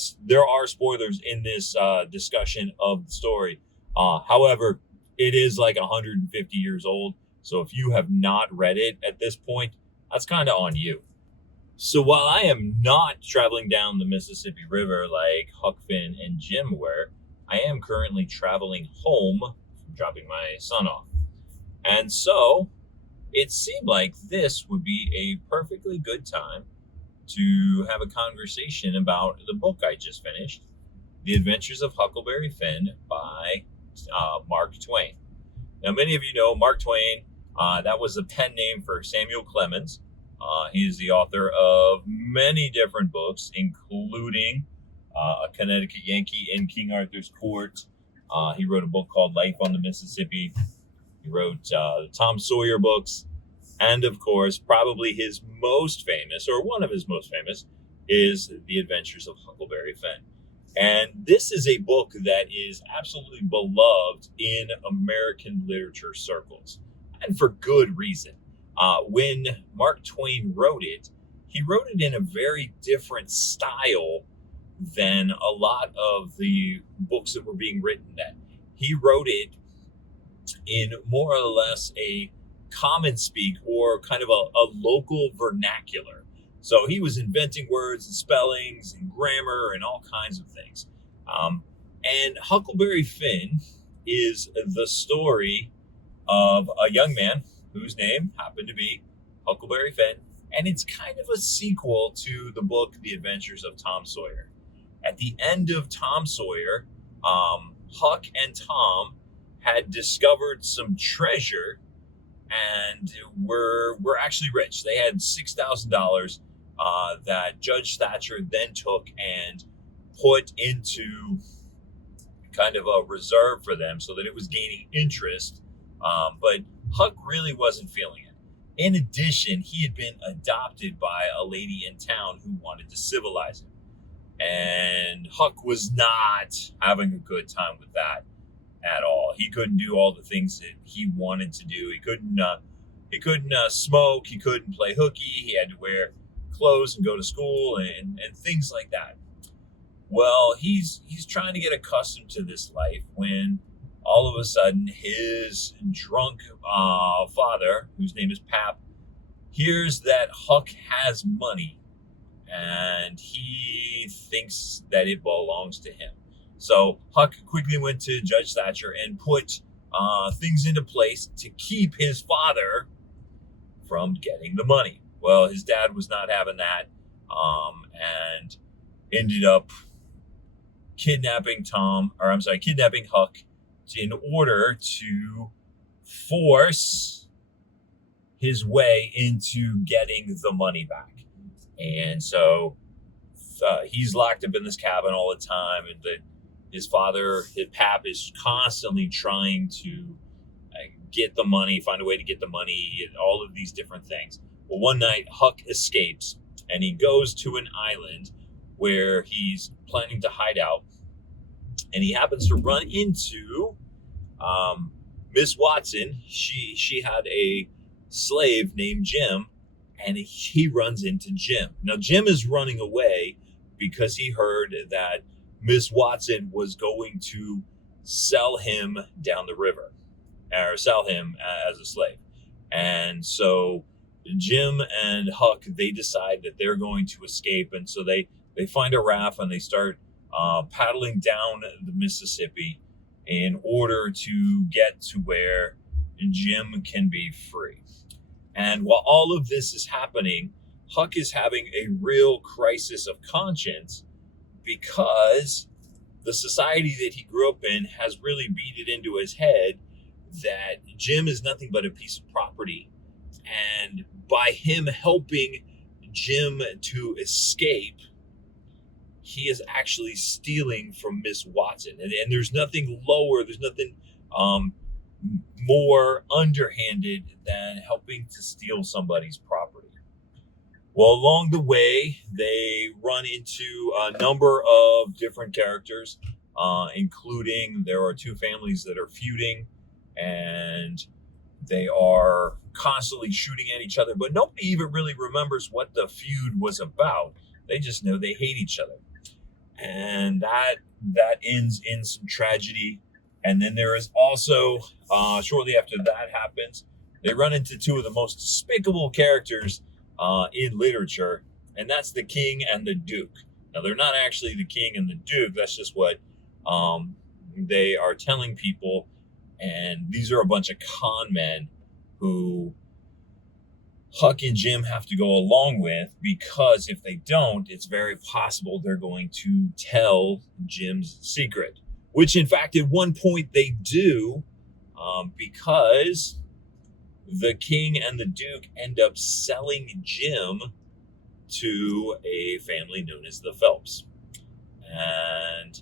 yes, there are spoilers in this discussion of the story. However, it is like 150 years old. So if you have not read it at this point, that's kind of on you. So while I am not traveling down the Mississippi River like Huck Finn and Jim were, I am currently traveling home from dropping my son off. And so it seemed like this would be a perfectly good time to have a conversation about the book I just finished, The Adventures of Huckleberry Finn by Mark Twain. Now, many of you know Mark Twain. That was a pen name for Samuel Clemens. He is the author of many different books, including A Connecticut Yankee in King Arthur's Court. He wrote a book called Life on the Mississippi. He wrote the Tom Sawyer books. And of course, probably his most famous, or one of his most famous, is The Adventures of Huckleberry Finn. And this is a book that is absolutely beloved in American literature circles, and for good reason. When Mark Twain wrote it, he wrote it in a very different style than a lot of the books that were being written then. He wrote it in more or less a common speak, or kind of a local vernacular. So he was inventing words and spellings and grammar and all kinds of things. And Huckleberry Finn is the story of a young man whose name happened to be Huckleberry Finn. And it's kind of a sequel to the book, The Adventures of Tom Sawyer. At the end of Tom Sawyer, Huck and Tom had discovered some treasure and were actually rich. They had $6,000 that Judge Thatcher then took and put into kind of a reserve for them so that it was gaining interest. But Huck really wasn't feeling it. In addition, he had been adopted by a lady in town who wanted to civilize him. And Huck was not having a good time with that at all. He couldn't do all the things that he wanted to do. He couldn't smoke. He couldn't play hooky. He had to wear clothes and go to school and things like that. Well, he's trying to get accustomed to this life when all of a sudden his drunk father, whose name is Pap, hears that Huck has money and he thinks that it belongs to him. So Huck quickly went to Judge Thatcher and put things into place to keep his father from getting the money. Well, his dad was not having that, and ended up kidnapping Huck in order to force his way into getting the money back. And so he's locked up in this cabin all the time, and his father, his Pap, is constantly trying to get the money, find a way to get the money, and all of these different things. Well, one night, Huck escapes, and he goes to an island where he's planning to hide out, and he happens to run into Miss Watson. She had a slave named Jim, and he runs into Jim. Now, Jim is running away because he heard that Miss Watson was going to sell him down the river, or sell him as a slave. And so Jim and Huck, they decide that they're going to escape. And so they find a raft and they start paddling down the Mississippi in order to get to where Jim can be free. And while all of this is happening, Huck is having a real crisis of conscience, because the society that he grew up in has really beat it into his head that Jim is nothing but a piece of property. And by him helping Jim to escape, he is actually stealing from Miss Watson. And there's nothing lower, there's nothing more underhanded than helping to steal somebody's property. Well, along the way, they run into a number of different characters, including there are two families that are feuding, and they are constantly shooting at each other, but nobody even really remembers what the feud was about. They just know they hate each other. and that ends in some tragedy. And then there is also, shortly after that happens, they run into two of the most despicable characters in literature, and that's the king and the duke. Now, they're not actually the king and the duke. That's just what they are telling people. And these are a bunch of con men who Huck and Jim have to go along with, because if they don't, it's very possible they're going to tell Jim's secret, which in fact at one point they do, because the king and the duke end up selling Jim to a family known as the Phelps. And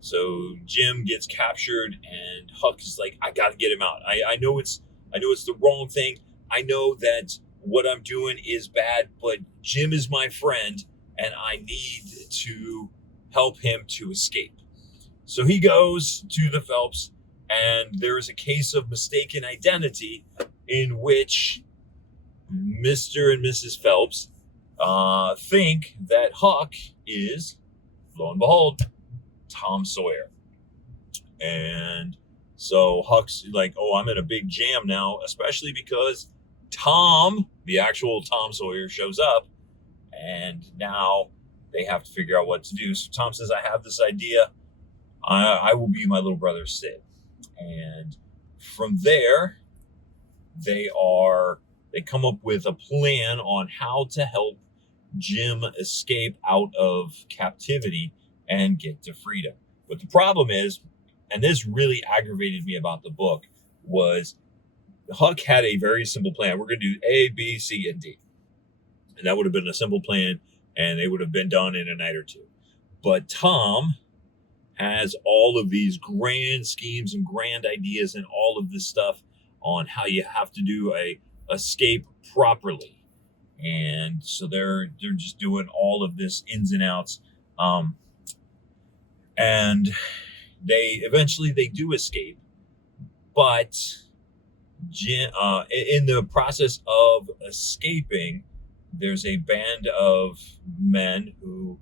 so Jim gets captured, and Huck is like, I gotta get him out. I know it's the wrong thing. I know that what I'm doing is bad, but Jim is my friend, and I need to help him to escape. So he goes to the Phelps, and there is a case of mistaken identity in which Mr. and Mrs. Phelps think that Huck is, lo and behold, Tom Sawyer. And so Huck's like, oh, I'm in a big jam now, especially because Tom, the actual Tom Sawyer, shows up, and now they have to figure out what to do. So Tom says, I have this idea. I will be my little brother Sid. And from there, they come up with a plan on how to help Jim escape out of captivity and get to freedom. But the problem is, and this really aggravated me about the book, was Huck had a very simple plan. We're going to do A, B, C, and D. And that would have been a simple plan, and they would have been done in a night or two. But Tom has all of these grand schemes and grand ideas and all of this stuff on how you have to do a escape properly. And so they're just doing all of this ins and outs. And they eventually do escape, but Jim, in the process of escaping, there's a band of men who,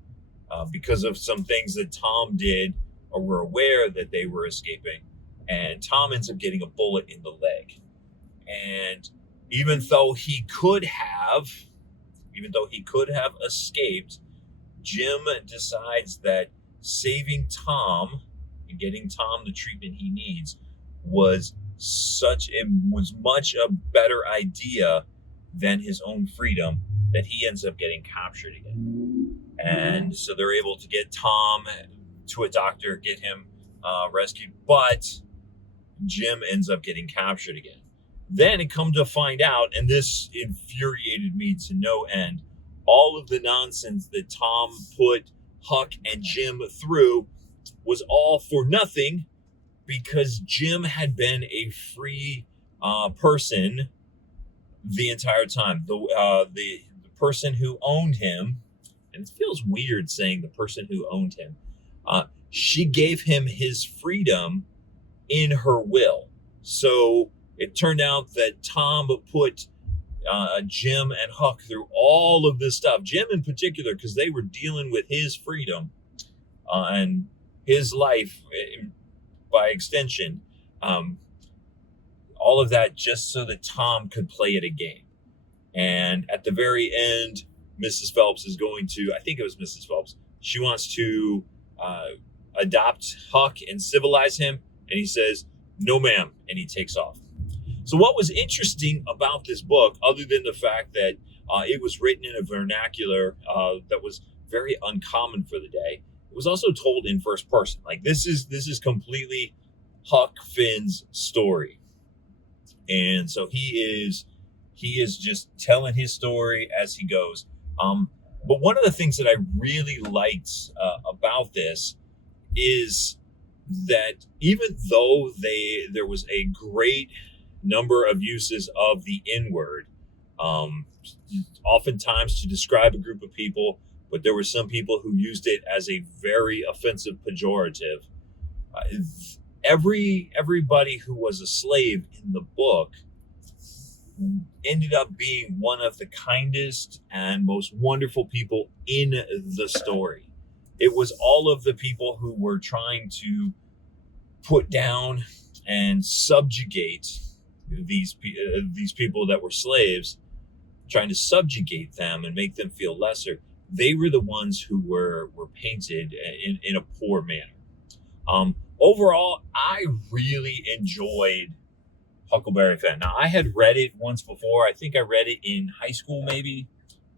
because of some things that Tom did, or were aware that they were escaping, and Tom ends up getting a bullet in the leg. And even though he could have escaped, Jim decides that saving Tom and getting Tom the treatment he needs was much a better idea than his own freedom, that he ends up getting captured again. And so they're able to get Tom to a doctor, get him rescued, but Jim ends up getting captured again. Then it come to find out, and this infuriated me to no end, all of the nonsense that Tom put Huck and Jim through was all for nothing, because Jim had been a free person the entire time. The person who owned him, and it feels weird saying the person who owned him, she gave him his freedom in her will. So it turned out that Tom put Jim and Huck through all of this stuff. Jim in particular, because they were dealing with his freedom and his life by extension. All of that just so that Tom could play at a game. And at the very end, Mrs. Phelps is going to, I think it was Mrs. Phelps, she wants to adopt Huck and civilize him. And he says, no, ma'am. And he takes off. So what was interesting about this book, other than the fact that it was written in a vernacular that was very uncommon for the day, it was also told in first person. Like this is completely Huck Finn's story. And so he is just telling his story as he goes. But one of the things that I really liked about this is that even though there was a great number of uses of the N-word, oftentimes to describe a group of people, but there were some people who used it as a very offensive pejorative. Everybody who was a slave in the book ended up being one of the kindest and most wonderful people in the story. it was all of the people who were trying to put down and subjugate these people that were slaves, trying to subjugate them and make them feel lesser. They were the ones who were painted in a poor manner. Overall, I really enjoyed Huckleberry Finn. Now, I had read it once before. I think I read it in high school, maybe,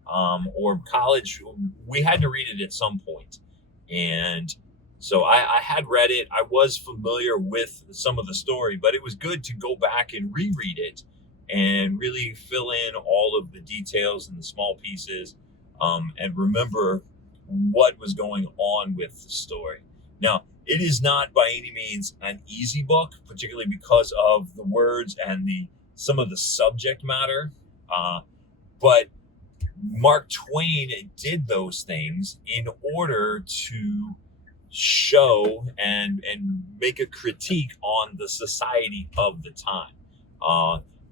or college. We had to read it at some point. And so I had read it. I was familiar with some of the story, but it was good to go back and reread it and really fill in all of the details and the small pieces, and remember what was going on with the story. Now, it is not by any means an easy book, particularly because of the words and some of the subject matter. But Mark Twain did those things in order to show and make a critique on the society of the time.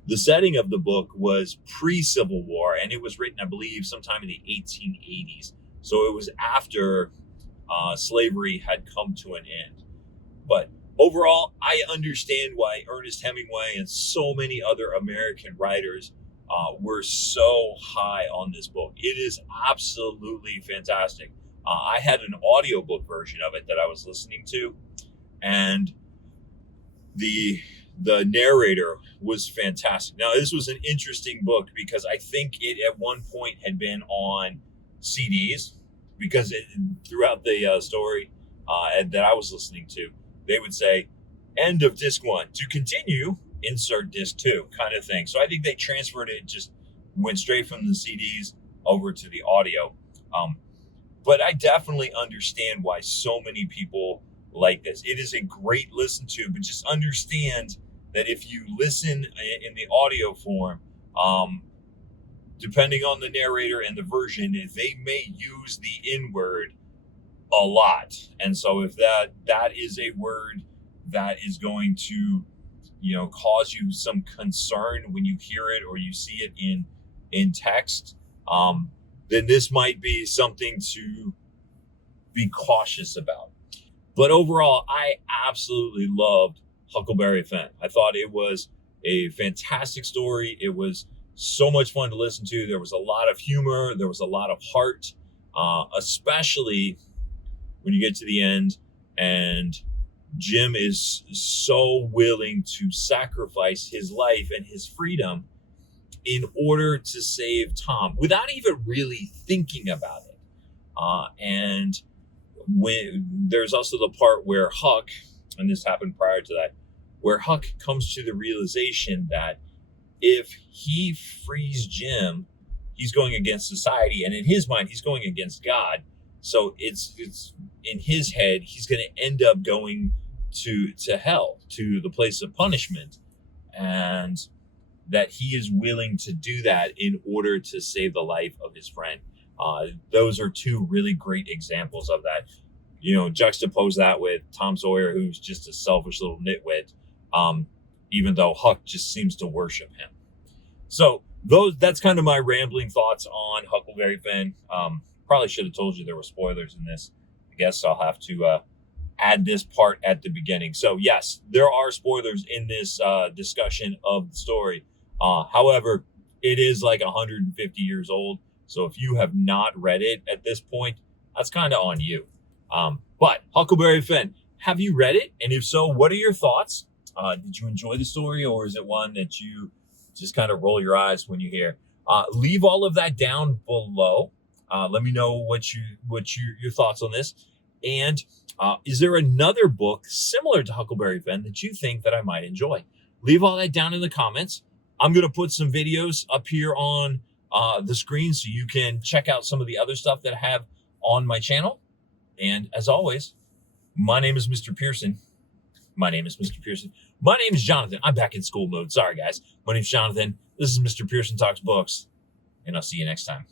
The setting of the book was pre-Civil War, and it was written, I believe, sometime in the 1880s. So it was after slavery had come to an end. But overall, I understand why Ernest Hemingway and so many other American writers were so high on this book. It is absolutely fantastic. I had an audiobook version of it that I was listening to, and the narrator was fantastic. Now, this was an interesting book because I think it at one point had been on CDs, because throughout the story that I was listening to, they would say, end of disc 1, to continue, insert disc 2, kind of thing. So I think they transferred it, just went straight from the CDs over to the audio. But I definitely understand why so many people like this. It is a great listen to, but just understand that if you listen in the audio form, depending on the narrator and the version, they may use the N-word a lot. And so if that is a word that is going to, cause you some concern when you hear it or you see it in text, then this might be something to be cautious about. But overall, I absolutely loved Huckleberry Finn. I thought it was a fantastic story. It was so much fun to listen to. There was a lot of humor. There was a lot of heart, especially when you get to the end and Jim is so willing to sacrifice his life and his freedom in order to save Tom without even really thinking about it. And when there's also the part where Huck, and this happened prior to that, where Huck comes to the realization that if he frees Jim, he's going against society, and in his mind, he's going against God. So it's in his head, he's going to end up going to hell, to the place of punishment, and that he is willing to do that in order to save the life of his friend. Those are two really great examples of that. Juxtapose that with Tom Sawyer, who's just a selfish little nitwit, even though Huck just seems to worship him. So that's kind of my rambling thoughts on Huckleberry Finn. Probably should have told you there were spoilers in this. I guess I'll have to add this part at the beginning. So yes, there are spoilers in this discussion of the story. However, it is like 150 years old. So if you have not read it at this point, that's kind of on you. But Huckleberry Finn, have you read it? And if so, what are your thoughts? Did you enjoy the story, or is it one that you just kind of roll your eyes when you hear? Leave all of that down below. Let me know what your thoughts on this. And is there another book similar to Huckleberry Finn that you think that I might enjoy? Leave all that down in the comments. I'm going to put some videos up here on the screen so you can check out some of the other stuff that I have on my channel. And as always, my name is Mr. Pearson. My name is Jonathan. I'm back in school mode. Sorry, guys. My name's Jonathan. This is Mr. Pearson Talks Books, and I'll see you next time.